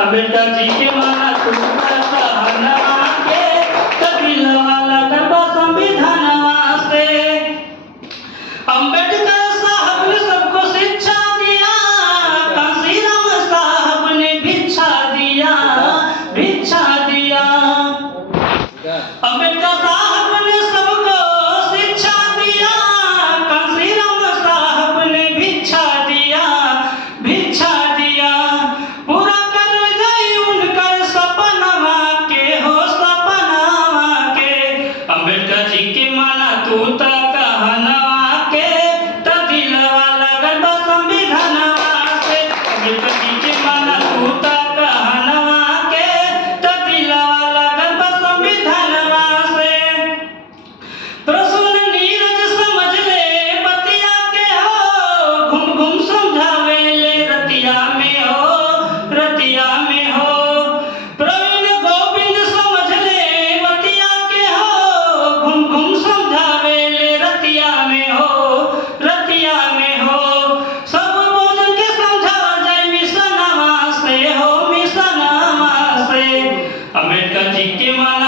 अम्बेडकर जी के माना तू कहनवा के दिलवा लगल बा संविधानवा से। अम्बेडकर साहब ने सबको शिक्षा दिया, कांशीराम साहब ने भिक्षा दिया, भिक्षा दिया। अम्बेडकर साहब ने सबको शिक्षा दिया, कांशीराम साहब ने भिक्षा दिया, भिक्षा दिया। पूरा कर गई उनकर सपनवा के हो, सपनवा के। अम्बेडकर जी के माना तू त कहनवा के दिलवा लगल बा संविधानवा से। अम्बेडकर जी के माना तू त कहनवा के दिलवा लगल बा संविधानवा से। प्रसून नीरज समझ ले बतिया के हो, घुम घुम समझावे ले रतिया में हो, रतिया में हो। प्रवीण गोविंद समझ ले बतिया के हो, घुम घुम समझावे ले रतिया में हो, रतिया में हो। सब भोजन के समझावा जाए मिशनवा से हो, मिशनवा से। अम्बेडकर जी के माना